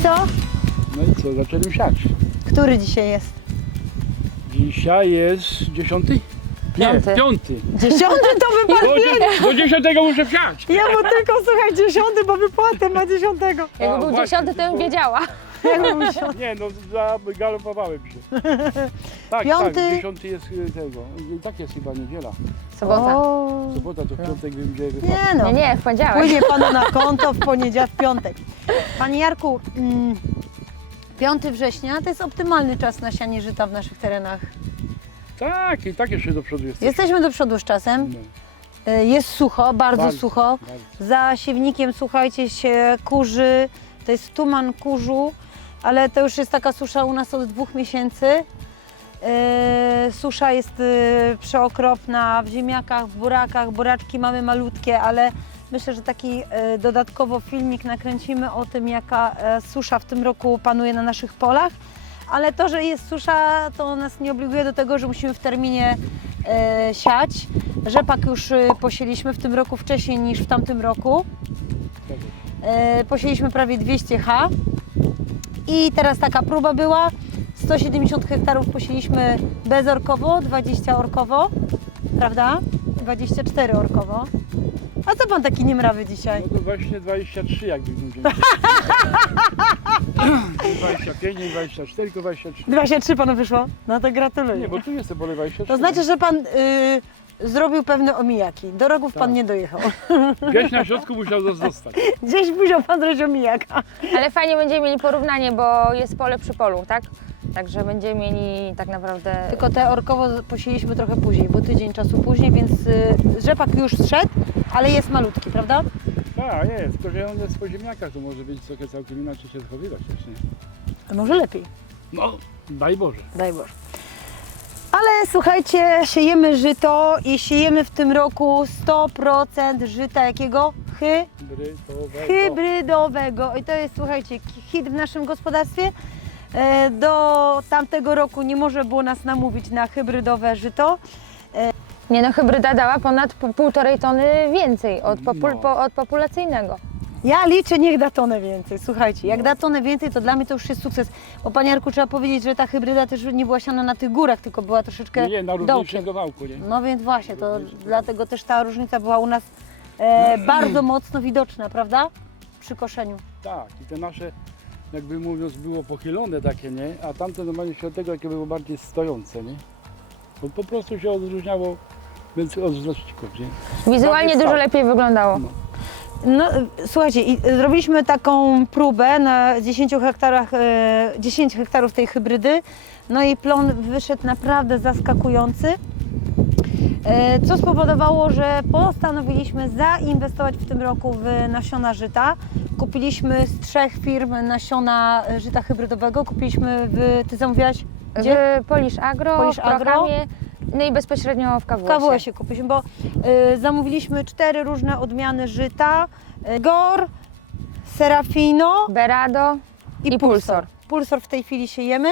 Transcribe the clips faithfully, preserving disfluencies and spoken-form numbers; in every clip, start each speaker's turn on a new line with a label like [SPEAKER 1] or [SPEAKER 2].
[SPEAKER 1] co?
[SPEAKER 2] No i co, zaczęliśmy siać.
[SPEAKER 1] Który dzisiaj jest?
[SPEAKER 2] Dzisiaj jest dziesiąty? Nie,
[SPEAKER 3] Piąty.
[SPEAKER 2] piąty.
[SPEAKER 1] Dziesiąty to
[SPEAKER 2] Do,
[SPEAKER 1] wypadnie.
[SPEAKER 2] dzie- do dziesiątego muszę wsiać.
[SPEAKER 1] Ja mu tylko, słuchaj, dziesiąty, bo wypłatę ma dziesiątego.
[SPEAKER 2] A,
[SPEAKER 3] Jakby był
[SPEAKER 2] właśnie,
[SPEAKER 3] dziesiąty, to bym
[SPEAKER 2] tylko-
[SPEAKER 3] wiedziała.
[SPEAKER 1] Jakby musiał.
[SPEAKER 2] Nie, no zagalopowałem się. Tak,
[SPEAKER 1] Piąty.
[SPEAKER 2] tak, dziesiąty jest y, tego. I tak jest chyba niedziela.
[SPEAKER 3] Sobota.
[SPEAKER 1] O,
[SPEAKER 2] Sobota to w piątek wiem, gdzie wypadł.
[SPEAKER 1] nie no.
[SPEAKER 3] Nie, nie, w poniedziałek.
[SPEAKER 1] Płynie panu na konto w poniedziałek, w piątek. Panie Jarku, mm, piątego września to jest optymalny czas na sianie żyta w naszych terenach.
[SPEAKER 2] Tak, i tak jeszcze do przodu jest.
[SPEAKER 1] Jesteśmy do przodu z czasem.
[SPEAKER 2] No,
[SPEAKER 1] Y, Jest sucho, bardzo,
[SPEAKER 2] Bardzo.
[SPEAKER 1] sucho.
[SPEAKER 2] bardzo.
[SPEAKER 1] Za siewnikiem, słuchajcie, się kurzy, to jest tuman kurzu, ale to już jest taka susza u nas od dwóch miesięcy. Yy, susza jest yy, przeokropna w ziemniakach, w burakach. Buraczki mamy malutkie, ale myślę, że taki yy, dodatkowo filmik nakręcimy o tym, jaka yy, susza w tym roku panuje na naszych polach. Ale to, że jest susza, to nas nie obliguje do tego, że musimy w terminie yy, siać. Rzepak już yy, posieliśmy w tym roku wcześniej niż w tamtym roku.
[SPEAKER 2] Tak jest.
[SPEAKER 1] E, Posieliśmy prawie dwieście ha i teraz taka próba była. sto siedemdziesiąt hektarów posieliśmy bezorkowo, dwadzieścia orkowo, prawda? dwadzieścia cztery orkowo. A co pan taki niemrawy dzisiaj?
[SPEAKER 2] No to właśnie dwadzieścia trzy jakby ludzie. dwadzieścia pięć, nie dwadzieścia cztery, tylko dwadzieścia trzy.
[SPEAKER 1] dwadzieścia trzy panu wyszło? No to gratuluję.
[SPEAKER 2] Nie, bo tu jest pole dwadzieścia trzy.
[SPEAKER 1] To znaczy, że pan y, zrobił pewne omijaki. Do rogów pan
[SPEAKER 2] Tak.
[SPEAKER 1] nie dojechał.
[SPEAKER 2] Gdzieś na środku musiał nas zostać.
[SPEAKER 1] Gdzieś musiał pan zrobić omijaka.
[SPEAKER 3] Ale fajnie będziemy mieli porównanie, bo jest pole przy polu, tak? Także będziemy mieli tak naprawdę...
[SPEAKER 1] Tylko te orkowo posieliśmy trochę później, bo tydzień czasu później, więc y, rzepak już zszedł, ale jest malutki, prawda?
[SPEAKER 2] Tak, jest. Tylko, że on jest po ziemniakach, to może być trochę całkiem inaczej się zachowywać też, nie?
[SPEAKER 1] A może lepiej,
[SPEAKER 2] No, daj Boże.
[SPEAKER 1] daj Boże. Ale słuchajcie, siejemy żyto i siejemy w tym roku sto procent żyta jakiego? Hy,
[SPEAKER 2] Hybrydowego.
[SPEAKER 1] hybrydowego. I to jest, słuchajcie, hit w naszym gospodarstwie. E, Do tamtego roku nie może było nas namówić na hybrydowe żyto.
[SPEAKER 3] Nie no, hybryda dała ponad p- półtorej tony więcej od, popul-
[SPEAKER 2] No.
[SPEAKER 3] po, od populacyjnego.
[SPEAKER 1] Ja liczę, niech da tonę więcej. Słuchajcie, jak da tonę więcej, to dla mnie to już jest sukces. Bo panie Jarku, trzeba powiedzieć, że ta hybryda też nie była siana na tych górach, tylko była troszeczkę
[SPEAKER 2] Nie, nie, na
[SPEAKER 1] dołkiem.
[SPEAKER 2] równiejszym kawałku, nie?
[SPEAKER 1] No więc właśnie, to dlatego też ta różnica była u nas e, bardzo mocno widoczna, prawda? Przy koszeniu.
[SPEAKER 2] Tak, i te nasze, jakby mówiąc, było pochylone takie, nie? A tamte normalnie się od tego, jakie było bardziej stojące, nie? Bo po prostu się odróżniało więcej od wzrościków, nie?
[SPEAKER 3] Wizualnie
[SPEAKER 2] Prawie
[SPEAKER 3] dużo
[SPEAKER 2] stał.
[SPEAKER 3] lepiej wyglądało.
[SPEAKER 2] No.
[SPEAKER 1] No e, słuchajcie, i zrobiliśmy taką próbę na dziesięciu hektarach, e, dziesięć hektarów tej hybrydy. No i plon wyszedł naprawdę zaskakujący. E, Co spowodowało, że postanowiliśmy zainwestować w tym roku w nasiona żyta. Kupiliśmy z trzech firm nasiona żyta hybrydowego. Kupiliśmy w, ty zamówiłaś? Gdzie?
[SPEAKER 3] W Polish Agro,
[SPEAKER 1] Polish
[SPEAKER 3] w
[SPEAKER 1] Agro.
[SPEAKER 3] Prochamie, no i bezpośrednio w
[SPEAKER 1] W
[SPEAKER 3] K W
[SPEAKER 1] K W
[SPEAKER 3] S-ie.
[SPEAKER 1] S-ie kupiliśmy, bo y, zamówiliśmy cztery różne odmiany żyta. Y, Gor, Serafino
[SPEAKER 3] Berado
[SPEAKER 1] i,
[SPEAKER 3] i
[SPEAKER 1] Pulsor.
[SPEAKER 3] Pulsor.
[SPEAKER 1] Pulsor w tej chwili siejemy.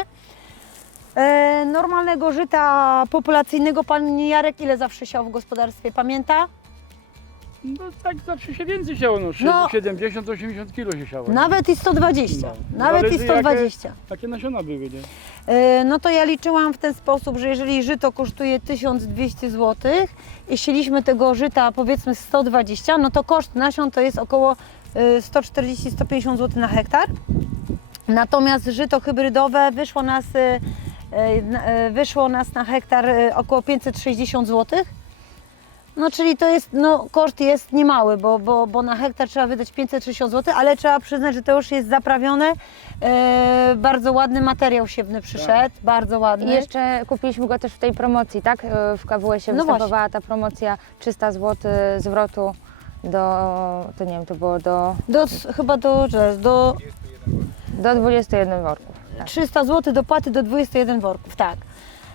[SPEAKER 1] E, normalnego żyta populacyjnego pan Jarek ile zawsze siał w gospodarstwie, pamięta?
[SPEAKER 2] No tak zawsze się więcej siało, no,
[SPEAKER 1] No.
[SPEAKER 2] siedemdziesiąt do osiemdziesiąt kilo się siało. nie?
[SPEAKER 1] Nawet i sto dwadzieścia.
[SPEAKER 2] No.
[SPEAKER 1] Nawet i
[SPEAKER 2] Zależy,
[SPEAKER 1] sto dwadzieścia.
[SPEAKER 2] Takie nasiona były, nie?
[SPEAKER 1] E, No to ja liczyłam w ten sposób, że jeżeli żyto kosztuje tysiąc dwieście złotych i sieliśmy tego żyta powiedzmy sto dwadzieścia, no to koszt nasion to jest około e, sto czterdzieści do stu pięćdziesięciu złotych na hektar. Natomiast żyto hybrydowe wyszło nas, e, e, wyszło nas na hektar e, około pięćset sześćdziesiąt złotych. No czyli to jest, no koszt jest niemały, bo, bo, bo na hektar trzeba wydać pięćset sześćdziesiąt złotych, ale trzeba przyznać, że to już jest zaprawione. E, bardzo ładny materiał siewny przyszedł, bardzo ładny.
[SPEAKER 3] I jeszcze kupiliśmy go też w tej promocji, tak? W K W S-ie
[SPEAKER 1] No
[SPEAKER 3] występowała ta promocja trzysta złotych zwrotu do, to nie wiem, to było do,
[SPEAKER 1] Do, chyba do, że, do
[SPEAKER 3] do dwudziestu jeden worków. Tak.
[SPEAKER 1] trzysta złotych dopłaty do dwudziestu jeden worków, tak.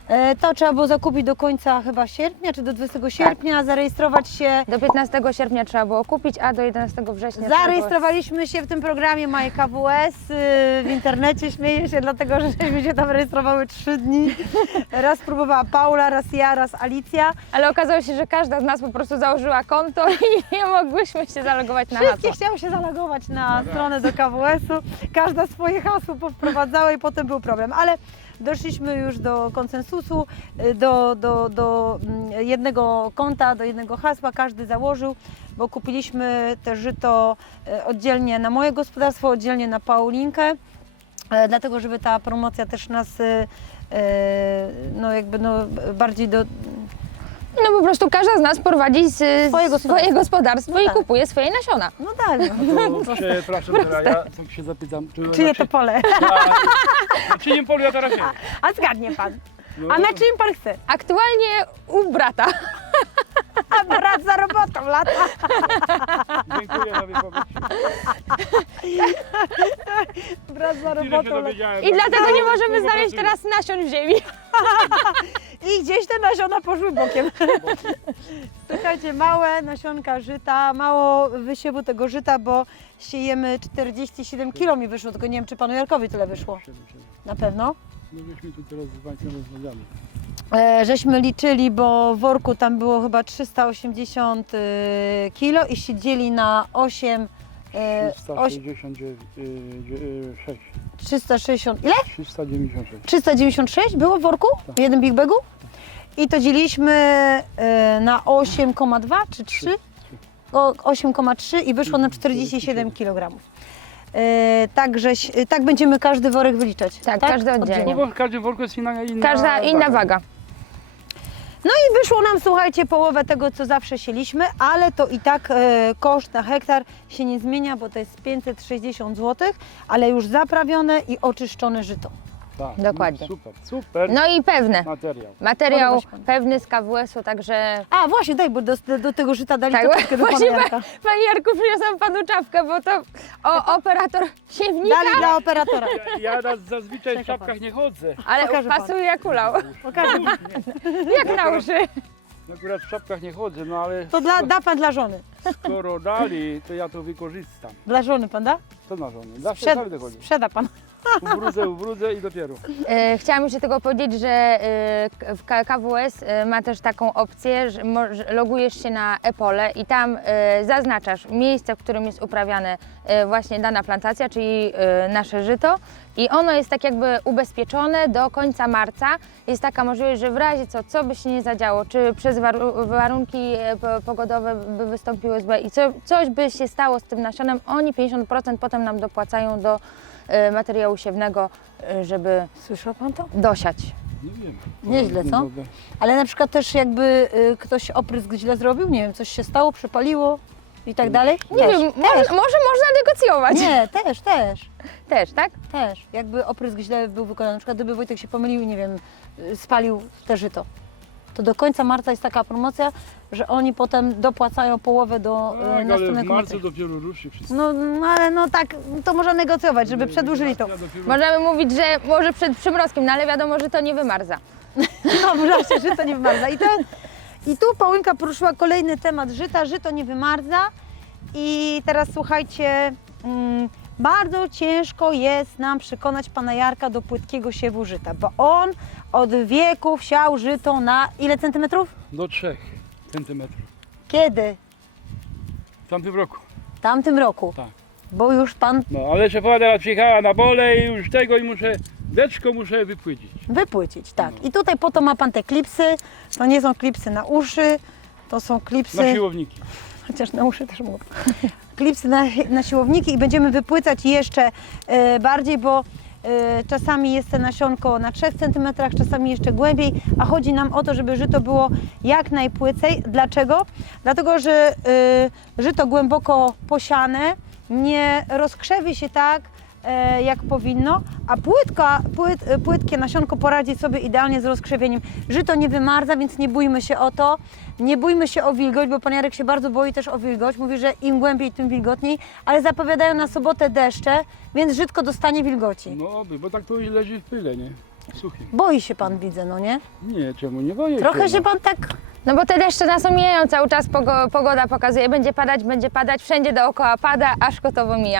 [SPEAKER 1] E, To trzeba było zakupić do końca chyba sierpnia, czy do dwudziestego sierpnia, zarejestrować się.
[SPEAKER 3] Do piętnastego sierpnia trzeba było kupić, a do jedenastego września trzeba było...
[SPEAKER 1] Zarejestrowaliśmy się w tym programie Moje K W S y, w internecie, śmieję się, dlatego że żeśmy się tam rejestrowały trzy dni. Raz próbowała Paula, raz ja, raz Alicja.
[SPEAKER 3] Ale okazało się, że każda z nas po prostu założyła konto i nie mogłyśmy się zalogować na
[SPEAKER 1] Wszystkie
[SPEAKER 3] hasło.
[SPEAKER 1] chciały się zalogować na stronę do K W S-u, każda swoje hasło powprowadzała i potem był problem, ale doszliśmy już do konsensusu, y, do, do, do mm, jednego konta, do jednego hasła, każdy założył, bo kupiliśmy te żyto y, oddzielnie na moje gospodarstwo, oddzielnie na Paulinkę, e, dlatego żeby ta promocja też nas y, e, no jakby no bardziej do...
[SPEAKER 3] No po prostu każda z nas prowadzi z,
[SPEAKER 1] Swoje
[SPEAKER 3] swoje
[SPEAKER 1] gospodarstwo.
[SPEAKER 3] gospodarstwo, gospodarstwo
[SPEAKER 1] No
[SPEAKER 3] i
[SPEAKER 1] tak.
[SPEAKER 3] kupuje swoje nasiona.
[SPEAKER 1] No tak, no.
[SPEAKER 2] To, przepraszam, teraz ja tak się zapytam. Czy,
[SPEAKER 1] Czyje to pole?
[SPEAKER 2] Na, na czyim polu ja teraz nie?
[SPEAKER 1] A zgadnie pan.
[SPEAKER 2] No,
[SPEAKER 1] A na czym pan chce?
[SPEAKER 3] Aktualnie u brata.
[SPEAKER 1] A brat za robotą lata.
[SPEAKER 2] Dziękuję za wypowiedź.
[SPEAKER 1] Brat za
[SPEAKER 2] Tyle się
[SPEAKER 1] robotą lata.
[SPEAKER 2] dowiedziałem.
[SPEAKER 3] I dlatego nie możemy
[SPEAKER 2] Długo
[SPEAKER 3] znaleźć
[SPEAKER 2] pracuję.
[SPEAKER 3] teraz nasion w ziemi.
[SPEAKER 1] I gdzieś te nasiona poszły bokiem. Słuchajcie, małe nasionka żyta, mało wysiewu tego żyta, bo siejemy czterdzieści siedem kilo mi wyszło, tylko nie wiem, czy panu Jarkowi tyle wyszło.
[SPEAKER 2] Siedem, siedem.
[SPEAKER 1] Na pewno.
[SPEAKER 2] No myśmy tu teraz z Państwem rozmawiali.
[SPEAKER 1] E, żeśmy liczyli, bo w worku tam było chyba trzysta osiemdziesiąt y, kilo i się dzieli na osiem, e, oś-
[SPEAKER 2] trzysta sześćdziesiąt sześć.
[SPEAKER 1] trzysta sześćdziesiąt, ile?
[SPEAKER 2] trzysta dziewięćdziesiąt sześć.
[SPEAKER 1] trzysta dziewięćdziesiąt sześć było w worku?
[SPEAKER 2] Tak.
[SPEAKER 1] W jednym Big Bagu? I to dzieliliśmy e, na osiem przecinek dwa czy trzy? O, osiem przecinek trzy i wyszło nam czterdzieści siedem kilo. E, Także ś- tak będziemy każdy worek wyliczać.
[SPEAKER 3] Tak, każdy oddzielnie.
[SPEAKER 2] No bo w każdym worku jest inna, inna
[SPEAKER 3] Każda inna waga.
[SPEAKER 1] No i wyszło nam, słuchajcie, połowę tego, co zawsze sieliśmy, ale to i tak e, koszt na hektar się nie zmienia, bo to jest pięćset sześćdziesiąt złotych, ale już zaprawione i oczyszczone żyto.
[SPEAKER 2] Tak,
[SPEAKER 3] Dokładnie.
[SPEAKER 2] Super, super
[SPEAKER 3] No i pewne.
[SPEAKER 2] materiał.
[SPEAKER 3] Materiał
[SPEAKER 1] Podoba się panu.
[SPEAKER 3] pewny z K W S-u, także...
[SPEAKER 1] A właśnie, daj, bo do, do tego żyta dali
[SPEAKER 3] Tak,
[SPEAKER 1] czapkę do pana
[SPEAKER 3] właśnie
[SPEAKER 1] Jarka.
[SPEAKER 3] Panie Jarku, przyniosłam panu czapkę, bo to o, operator siewnika,
[SPEAKER 1] Dali dla operatora.
[SPEAKER 2] Ja, ja na- zazwyczaj w
[SPEAKER 1] Czeka pan.
[SPEAKER 2] czapkach nie chodzę.
[SPEAKER 3] ale
[SPEAKER 1] Pokaże pan.
[SPEAKER 3] pasuje jak ulał.
[SPEAKER 1] Pokażę.
[SPEAKER 3] Jak na uszy.
[SPEAKER 2] Akurat w czapkach nie chodzę, no ale
[SPEAKER 1] To dla, da pan dla żony.
[SPEAKER 2] skoro dali, to ja to wykorzystam.
[SPEAKER 1] Dla żony pan da?
[SPEAKER 2] Co na żonę? Zawsze
[SPEAKER 1] Sprzed,
[SPEAKER 2] każdy chodzi.
[SPEAKER 1] sprzeda pan.
[SPEAKER 2] Ubrudzę, ubrudzę i dopiero.
[SPEAKER 3] E, chciałam jeszcze tylko powiedzieć, że e, k- w K- KWS e, ma też taką opcję, że mo- że logujesz się na e-pole i tam e, zaznaczasz miejsce, w którym jest uprawiane e, właśnie dana plantacja, czyli e, nasze żyto i ono jest tak jakby ubezpieczone do końca marca. Jest taka możliwość, że w razie co, co by się nie zadziało, czy przez waru- warunki e, po- pogodowe by wystąpiły złe i co, coś by się stało z tym nasionem, oni pięćdziesiąt procent potem nam dopłacają do e, materiału siewnego, e, żeby
[SPEAKER 1] Słyszał pan to?
[SPEAKER 3] dosiać.
[SPEAKER 2] Nie wiem.
[SPEAKER 1] Nieźle, co?
[SPEAKER 2] No,
[SPEAKER 1] Ale na przykład też jakby y, ktoś oprysk źle zrobił, nie wiem, coś się stało, przypaliło i tak dalej?
[SPEAKER 3] Nie
[SPEAKER 1] Też,
[SPEAKER 3] wiem, może,
[SPEAKER 1] też.
[SPEAKER 3] może można negocjować.
[SPEAKER 1] Nie, też, też.
[SPEAKER 3] Też, tak?
[SPEAKER 1] Też, jakby oprysk źle był wykonany, na przykład gdyby Wojtek się pomylił i nie wiem, y, spalił te żyto, to do końca marca jest taka promocja, że oni potem dopłacają połowę do y,
[SPEAKER 2] Tak, ale w
[SPEAKER 1] następnego
[SPEAKER 2] marcu
[SPEAKER 1] marca.
[SPEAKER 2] dopiero ruszy wszystko.
[SPEAKER 1] No, no ale no tak, to można negocjować, żeby przedłużyli to.
[SPEAKER 2] Ja dopiero-
[SPEAKER 3] Możemy mówić, że może przed przymrozkiem, no ale wiadomo, że to nie wymarza.
[SPEAKER 1] No właśnie, żyto nie wymarza. I, to, I tu Paulinka poruszyła kolejny temat żyta, żyto nie wymarza. I teraz słuchajcie, mm, bardzo ciężko jest nam przekonać pana Jarka do płytkiego siewu żyta, bo on od wieków siał żyto na ile centymetrów?
[SPEAKER 2] Do trzech centymetrów.
[SPEAKER 1] Kiedy?
[SPEAKER 2] W tamtym roku.
[SPEAKER 1] W tamtym roku.
[SPEAKER 2] Tak.
[SPEAKER 1] Bo już pan
[SPEAKER 2] No, ale szefowa teraz przyjechała na bole i już tego i muszę, deczko muszę wypłycić.
[SPEAKER 1] wypłycić, tak. I tutaj po to ma pan te klipsy. To nie są klipsy na uszy, to są klipsy...
[SPEAKER 2] Na siłowniki.
[SPEAKER 1] Chociaż na uszy też mogą. Klipsy na, na siłowniki i będziemy wypłycać jeszcze e, bardziej, bo e, czasami jest to nasionko na trzech centymetrach, czasami jeszcze głębiej, a chodzi nam o to, żeby żyto było jak najpłycej. Dlaczego? Dlatego, że e, żyto głęboko posiane nie rozkrzewi się tak, e, jak powinno, a płytka, płyt, płytkie nasionko poradzi sobie idealnie z rozkrzewieniem. Żyto nie wymarza, więc nie bójmy się o to. Nie bójmy się o wilgoć, bo pan Jarek się bardzo boi też o wilgoć. Mówi, że im głębiej, tym wilgotniej, ale zapowiadają na sobotę deszcze, więc żytko dostanie wilgoci.
[SPEAKER 2] No oby, bo tak to i leży w pyle, nie? Suchym.
[SPEAKER 1] Boi się pan, widzę, no nie?
[SPEAKER 2] Nie, czemu nie boję
[SPEAKER 1] Trochę
[SPEAKER 2] się?
[SPEAKER 1] się
[SPEAKER 2] no.
[SPEAKER 1] pan tak...
[SPEAKER 3] No bo te deszcze nas omijają cały czas, pogo- pogoda pokazuje, będzie padać, będzie padać, wszędzie dookoła pada, aż Kotowo mija.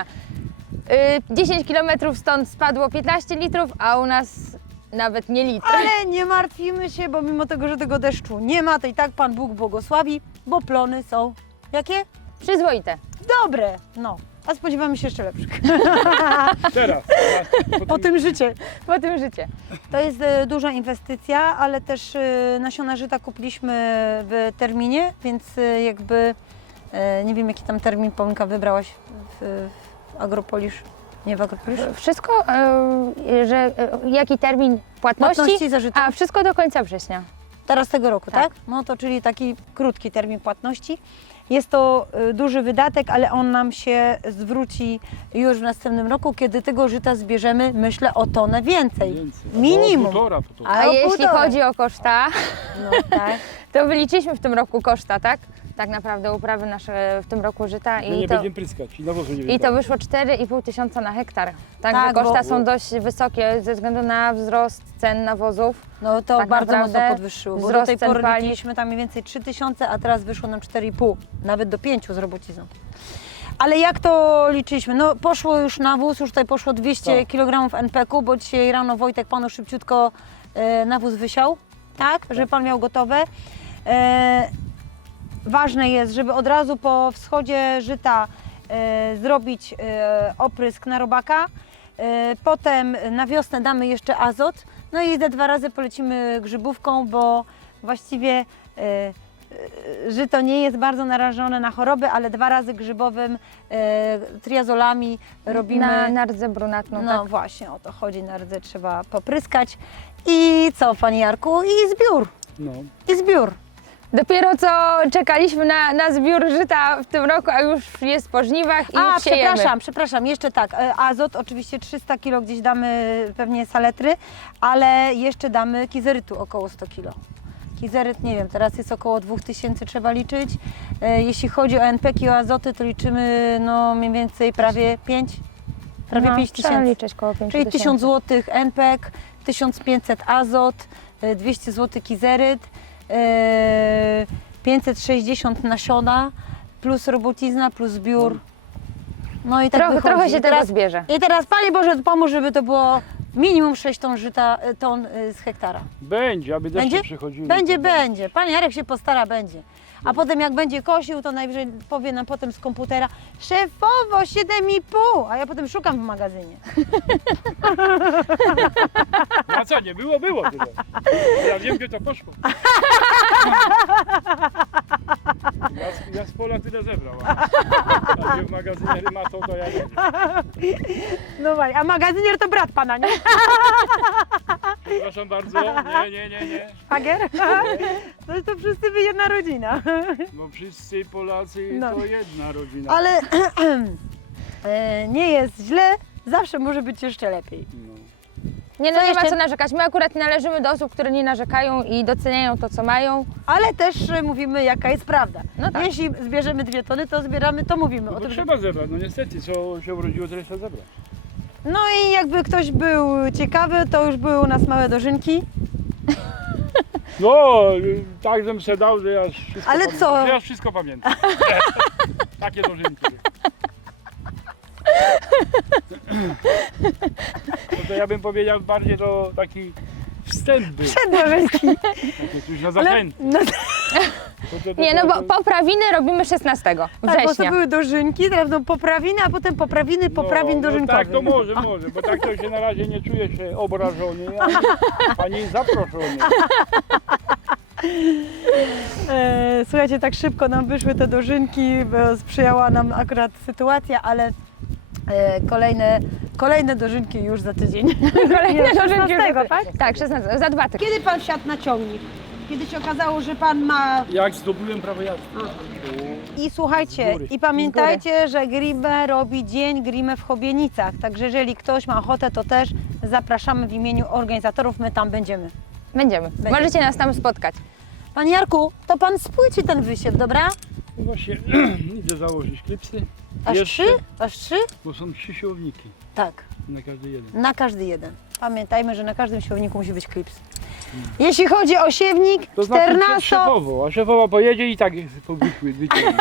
[SPEAKER 3] Yy, dziesięć kilometrów stąd spadło piętnaście litrów, a u nas nawet nie litr.
[SPEAKER 1] Ale nie martwimy się, bo mimo tego, że tego deszczu nie ma, to i tak Pan Bóg błogosławi, bo plony są jakie?
[SPEAKER 3] Przyzwoite.
[SPEAKER 1] Dobre. No, a spodziewamy się jeszcze lepszych.
[SPEAKER 2] Teraz. a
[SPEAKER 1] Po tym życie.
[SPEAKER 3] Po tym życie.
[SPEAKER 1] To jest e, duża inwestycja, ale też e, nasiona żyta kupiliśmy w terminie, więc e, jakby e, nie wiem, jaki tam termin Paulinka wybrałaś w, w Agropolisz. Nie w Agropolisz?
[SPEAKER 3] Wszystko, yy, że yy, jaki termin płatności?
[SPEAKER 1] Płatności za żyto.
[SPEAKER 3] A wszystko do końca września.
[SPEAKER 1] Teraz tego roku, tak.
[SPEAKER 3] Tak.
[SPEAKER 1] No to czyli taki krótki termin płatności. Jest to y, duży wydatek, ale on nam się zwróci już w następnym roku, kiedy tego żyta zbierzemy, myślę, o tonę więcej.
[SPEAKER 2] Więcej.
[SPEAKER 1] Minimum.
[SPEAKER 2] O, półtora to to.
[SPEAKER 1] A
[SPEAKER 3] A
[SPEAKER 1] o
[SPEAKER 3] jeśli
[SPEAKER 1] półtora.
[SPEAKER 3] chodzi o koszta,
[SPEAKER 1] No tak.
[SPEAKER 3] to wyliczyliśmy w tym roku koszta, tak? Tak naprawdę uprawy nasze w tym roku żyta
[SPEAKER 2] My nie
[SPEAKER 3] i to,
[SPEAKER 2] będziemy pryskać i nawozu nie
[SPEAKER 3] i to
[SPEAKER 2] wybrać.
[SPEAKER 3] wyszło cztery i pół tysiąca na hektar. Także
[SPEAKER 1] Tak, bo-
[SPEAKER 3] koszta są dość wysokie ze względu na wzrost cen nawozów.
[SPEAKER 1] No to
[SPEAKER 3] Tak
[SPEAKER 1] bardzo mocno
[SPEAKER 3] naprawdę
[SPEAKER 1] podwyższyło, bo do
[SPEAKER 3] wzrost
[SPEAKER 1] tej
[SPEAKER 3] cen
[SPEAKER 1] pory
[SPEAKER 3] paliw.
[SPEAKER 1] liczyliśmy tam mniej więcej trzy tysiące, a teraz wyszło nam cztery i pół, nawet do pięciu z robocizną. Ale jak to liczyliśmy? No poszło już nawóz, już tutaj poszło dwieście
[SPEAKER 2] Tak.
[SPEAKER 1] kilogramów en pe ku, bo dzisiaj rano Wojtek panu szybciutko e, nawóz wysiał, tak, żeby pan miał gotowe. E, ważne jest, żeby od razu po wschodzie żyta e, zrobić e, oprysk na robaka. E, Potem na wiosnę damy jeszcze azot, no i te dwa razy polecimy grzybówką, bo właściwie e, e, żyto nie jest bardzo narażone na choroby, ale dwa razy grzybowym e, triazolami robimy.
[SPEAKER 3] Na, na rdzę brunatną,
[SPEAKER 1] No
[SPEAKER 3] tak?
[SPEAKER 1] właśnie, o to chodzi, na rdze trzeba popryskać. I co, Panie Jarku? I zbiór,
[SPEAKER 2] No.
[SPEAKER 1] i zbiór.
[SPEAKER 3] Dopiero co czekaliśmy na, na zbiór żyta w tym roku, a już jest po żniwach i
[SPEAKER 1] A,
[SPEAKER 3] już siejemy.
[SPEAKER 1] przepraszam, przepraszam, jeszcze tak, e, azot, oczywiście trzysta kilo gdzieś damy pewnie saletry, ale jeszcze damy kizerytu około sto kilo. Kizeryt, nie wiem, teraz jest około dwa tysiące trzeba liczyć. E, Jeśli chodzi o en pe ki, o azoty, to liczymy no mniej więcej prawie pięć, prawie
[SPEAKER 3] No,
[SPEAKER 1] pięć
[SPEAKER 3] trzeba
[SPEAKER 1] tysięcy.
[SPEAKER 3] liczyć koło pięć
[SPEAKER 1] Czyli
[SPEAKER 3] tysięcy.
[SPEAKER 1] tysiąc złotych en pe ke, tysiąc pięćset azot, e, dwieście złotych kizeryt, e, pięćset sześćdziesiąt nasiona, plus robocizna, plus zbiór. No i tak
[SPEAKER 3] Trochę,
[SPEAKER 1] wychodzi.
[SPEAKER 3] trochę się
[SPEAKER 1] I teraz,
[SPEAKER 3] tego zbierze.
[SPEAKER 1] I teraz Panie Boże pomóż, żeby to było minimum sześć ton żyta, e, ton e, z hektara.
[SPEAKER 2] Będzie, aby deszcze
[SPEAKER 1] Będzie?
[SPEAKER 2] przychodziły.
[SPEAKER 1] Będzie,
[SPEAKER 2] to
[SPEAKER 1] będzie. Pan Jarek się postara, będzie. A potem jak będzie kosił, to najwyżej powie nam potem z komputera szefowo siedem i pół, a ja potem szukam w magazynie.
[SPEAKER 2] No a co, nie było, było tyle. Ja wiem, gdzie to poszło. Ja z, ja z pola tyle zebrał, a, a gdzie w magazynie rymatą, to ja nie wiem.
[SPEAKER 1] No właśnie, a magazynier to brat pana, nie?
[SPEAKER 2] Przepraszam bardzo, nie, nie, nie, nie.
[SPEAKER 1] Szwagier? No to wszyscy wy jedna rodzina.
[SPEAKER 2] No wszyscy Polacy
[SPEAKER 1] No.
[SPEAKER 2] to jedna rodzina.
[SPEAKER 1] Ale e, nie jest źle, zawsze może być jeszcze lepiej.
[SPEAKER 2] No.
[SPEAKER 3] Nie, no
[SPEAKER 1] Co
[SPEAKER 3] nie ma
[SPEAKER 1] jeszcze?
[SPEAKER 3] co narzekać. My akurat nie należymy do osób, które nie narzekają i doceniają to, co mają.
[SPEAKER 1] Ale też e, mówimy, jaka jest prawda.
[SPEAKER 3] No tak.
[SPEAKER 1] Jeśli zbierzemy dwie tony, to zbieramy, to mówimy
[SPEAKER 2] No
[SPEAKER 1] o
[SPEAKER 2] bo
[SPEAKER 1] tym, że...
[SPEAKER 2] trzeba zebrać, no niestety, co się urodziło, to trzeba zebrać.
[SPEAKER 1] No i jakby ktoś był ciekawy, to już były u nas małe dożynki.
[SPEAKER 2] No, tak żem se dał, że ja aż wszystko
[SPEAKER 1] Ale
[SPEAKER 2] pamiętam.
[SPEAKER 1] co?
[SPEAKER 2] Że ja aż wszystko pamiętam. Takie dożynki. No to ja bym powiedział bardziej to taki wstęp był.
[SPEAKER 1] Przed dożynki.
[SPEAKER 2] Takie coś na zachętę.
[SPEAKER 1] No,
[SPEAKER 2] To, to, to,
[SPEAKER 3] Nie, no
[SPEAKER 2] to-
[SPEAKER 3] bo poprawiny robimy szesnastego
[SPEAKER 1] tak, bo to
[SPEAKER 3] września.
[SPEAKER 1] były dożynki, teraz będą poprawiny, a potem poprawiny, poprawin
[SPEAKER 2] no,
[SPEAKER 1] dożynkowych.
[SPEAKER 2] tak, to może, może, bo tak to się na razie nie czuję się obrażony, ani, ani zaproszony.
[SPEAKER 1] E, słuchajcie, tak szybko nam wyszły te dożynki, bo sprzyjała nam akurat sytuacja, ale e, kolejne, kolejne dożynki już za tydzień.
[SPEAKER 3] Kolejne
[SPEAKER 1] Nie,
[SPEAKER 3] dożynki
[SPEAKER 1] szesnastego,
[SPEAKER 3] już-
[SPEAKER 1] tak?
[SPEAKER 3] Tak, szesnastego, za dwa tygodnie.
[SPEAKER 1] Kiedy pan wsiadł na ciągnik? Kiedy się okazało, że pan ma...
[SPEAKER 2] Jak zdobyłem prawo jazdy.
[SPEAKER 1] I
[SPEAKER 2] Z
[SPEAKER 1] słuchajcie,
[SPEAKER 2] góry.
[SPEAKER 1] i pamiętajcie, że Grimę robi dzień Grimę w Chobienicach, także jeżeli ktoś ma ochotę, to też zapraszamy w imieniu organizatorów, my tam będziemy.
[SPEAKER 3] Będziemy. Możecie nas tam spotkać.
[SPEAKER 1] Panie Jarku, to pan spłyci ten wysiew, dobra?
[SPEAKER 2] No właśnie, idę założyć klipsy.
[SPEAKER 1] Aż
[SPEAKER 2] Jeszcze,
[SPEAKER 1] trzy? Aż trzy?
[SPEAKER 2] Bo są trzy siłowniki.
[SPEAKER 1] Tak.
[SPEAKER 2] Na każdy jeden.
[SPEAKER 1] Na każdy jeden. Pamiętajmy, że na każdym siewniku musi być klips. Jeśli chodzi o siewnik,
[SPEAKER 2] To znaczy przed
[SPEAKER 1] czternaście...
[SPEAKER 2] szefową, a szefowa pojedzie i tak wyciągnie.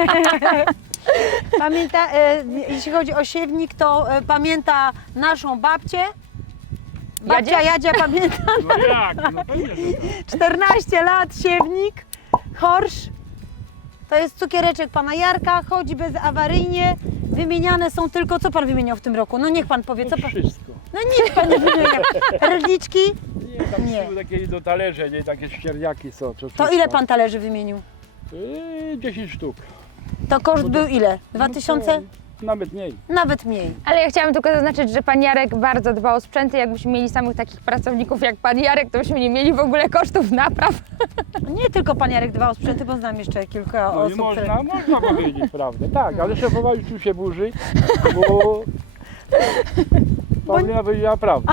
[SPEAKER 1] Pamięta, e, jeśli chodzi o siewnik, to e, pamięta naszą babcię. Babcia
[SPEAKER 3] Jadzie?
[SPEAKER 1] Jadzia pamięta
[SPEAKER 2] No jak? No pewnie, że tak.
[SPEAKER 1] czternaście lat, siewnik, horsz. To jest cukiereczek pana Jarka, chodzi bezawaryjnie. Wymieniane są tylko, co pan wymieniał w tym roku? No niech pan powie, co
[SPEAKER 2] To
[SPEAKER 1] pan...
[SPEAKER 2] wszystko.
[SPEAKER 1] No niech pan nie wymienia. Rydliczki,
[SPEAKER 2] Nie, tam
[SPEAKER 1] Nie.
[SPEAKER 2] były takie do talerze, nie? Takie ścierniaki są. Co
[SPEAKER 1] to
[SPEAKER 2] wszystko.
[SPEAKER 1] ile pan talerzy wymienił?
[SPEAKER 2] Yy, dziesięć sztuk.
[SPEAKER 1] To koszt
[SPEAKER 2] No to-
[SPEAKER 1] był ile? Dwa tysiące?
[SPEAKER 2] No to nawet mniej.
[SPEAKER 1] Nawet mniej.
[SPEAKER 3] Ale ja chciałam tylko zaznaczyć, że pan Jarek bardzo dba o sprzęty. Jakbyśmy mieli samych takich pracowników jak pan Jarek, to byśmy nie mieli w ogóle kosztów napraw.
[SPEAKER 1] Nie tylko pan Jarek dba o sprzęty, bo znam jeszcze kilka
[SPEAKER 2] No i
[SPEAKER 1] osób, które...
[SPEAKER 2] można, można powiedzieć prawdę. Tak, ale szefowa już tu się burzy, bo Paulina powiedziała prawdę.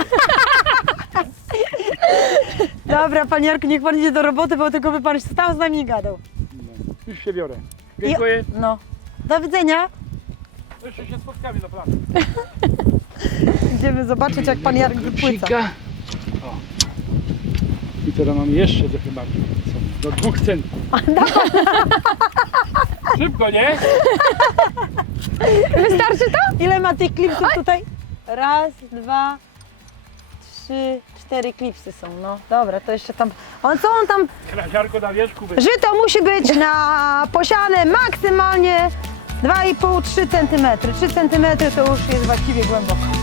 [SPEAKER 1] Dobra, panie Jarku, niech pan idzie do roboty, bo tylko by pan stał z nami i gadał.
[SPEAKER 2] No, już się biorę. Dziękuję.
[SPEAKER 1] I, no. Do widzenia.
[SPEAKER 2] Jeszcze się spotkamy na planie.
[SPEAKER 1] Idziemy zobaczyć, jak pan Jarek wypłyca.
[SPEAKER 2] Psika. O. I teraz mamy jeszcze trochę bardziej. Co? Do dwóch centów. Szybko, nie?
[SPEAKER 3] Wystarczy to?
[SPEAKER 1] Ile ma tych klipsów tutaj? Raz, dwa, trzy, cztery klipsy są. No dobra, to jeszcze tam... On, co on tam...
[SPEAKER 2] Kraziarko na wierzchu będzie.
[SPEAKER 1] Żyto musi być na posiane maksymalnie dwa i pół do trzech centymetrów. trzy centymetry to już jest właściwie głęboko.